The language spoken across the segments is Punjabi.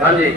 ਹਾਂਜੀ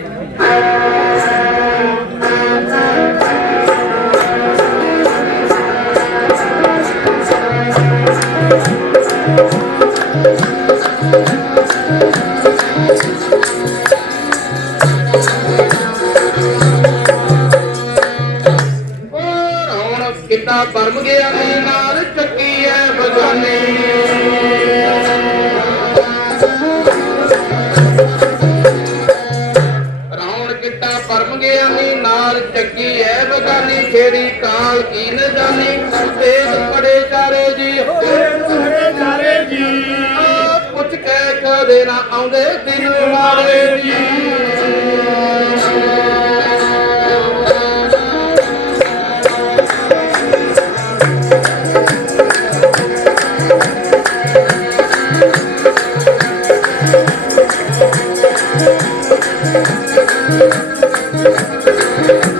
ਨ ਤੇਜ ਪੜੇ ਚਾਰੇ ਜੀ ਹਰੇ ਚਾਰੇ ਜੀ ਆ ਪੁੱਛ ਕੇ ਕਦੇ ਨਾ ਆਉਂਦੇ ਦਿਨ ਮਾਰੇ ਜੀ ਕੁੰਭੋ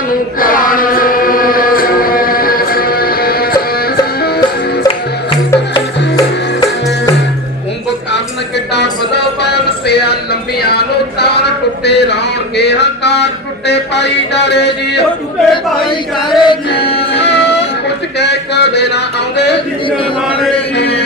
ਨੂੰ ਕਾਣ ਪਿਆ ਲੰਬੀਆਂ ਨੂੰ ਤਾਰ ਟੁੱਟੇ ਕੇ ਹੰਕਾਰ। ਟੁੱਟੇ ਪਾਈ ਡਾਰੇ ਜੀ ਟੁੱਟੇ ਜੀ। ਕੁਝ ਕਹਿ ਕਦੇ ਨਾ ਆਉਂਦੇ। ਦਿਨ ਮਾਰੇ ਜੀ।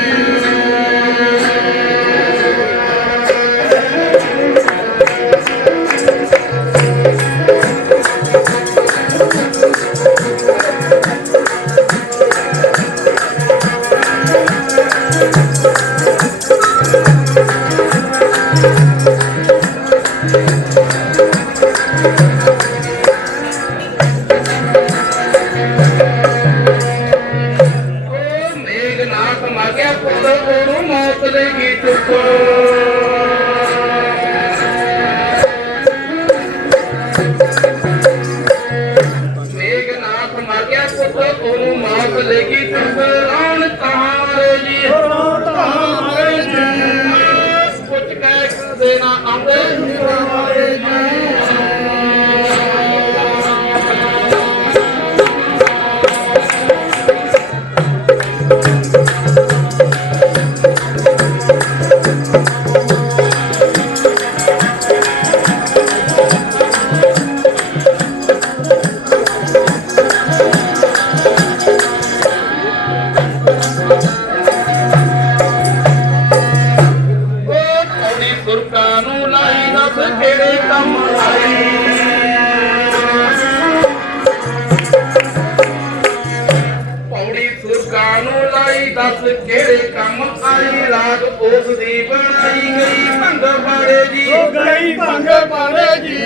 ਦੱਸ ਕਿਹੜੇ ਕੰਮ ਆਈ ਰਾਤ ਉਸ ਦੀ ਬਣਾਈ ਗਈ? ਭੰਗ ਬਾੜੇ ਜੀ। ਉਹ ਗਈ ਭੰਗ ਪਾੜੇ ਜੀ।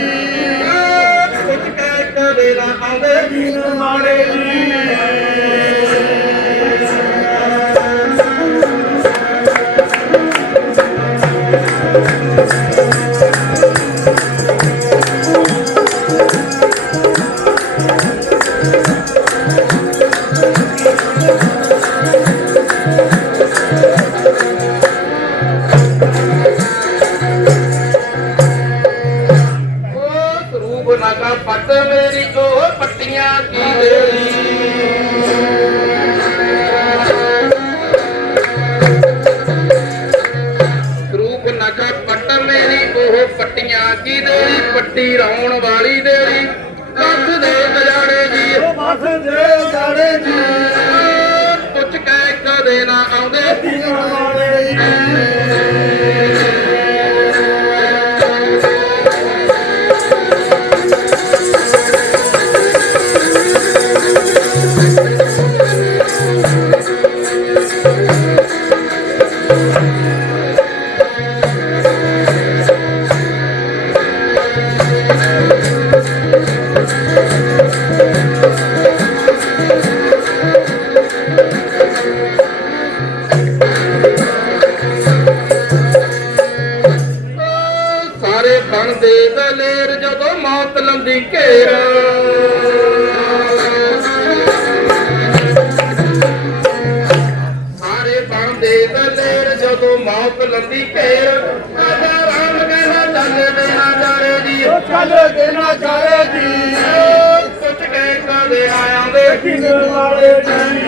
ਕੁਝ ਕਹਿ ਕਦੇ ਨਾ ਆਉਂਦੇ। ਦਿਨ ਮਾਰੇ ਜੀ। ਪੱਟੀ ਰੌਣ ਵਾਲੀ ਦੇਲੀ ਲੱਖ ਦੇ ਨਜ਼ਾਰੇ ਜੀ। ਬਸ ਦੇ ਜਾੜੇ ਜੀ। ਕੁਝ ਕਹਿ ਕਦੇ ਨਾ ਆਉਂਦੇ। ਸਾਰੇ ਬਣਦੇ ਦਲੇਰ ਜਦੋਂ ਮੌਤ ਲੰਦੀ ਘੇਰ। ਸਾਰੇ ਬਣਦੇ ਦਲੇਰ ਜਦੋਂ ਮੌਤ ਲੰਦੀ ਘੇਰ। ਬਾਬਾ ਰਾਮ ਕਹਿੰਦਾ ਚੱਲ ਦੇ ਨਾ ਜਾਰੇ ਜੀ। ਚੱਲ ਨਾ ਚਾਰੇ ਜੀ। ਸੋਚ ਕੇ ਕਦੇ ਨਾ ਆਉਂਦੇ ਕਿੰਗ ਵਾਲੇ ਜੀ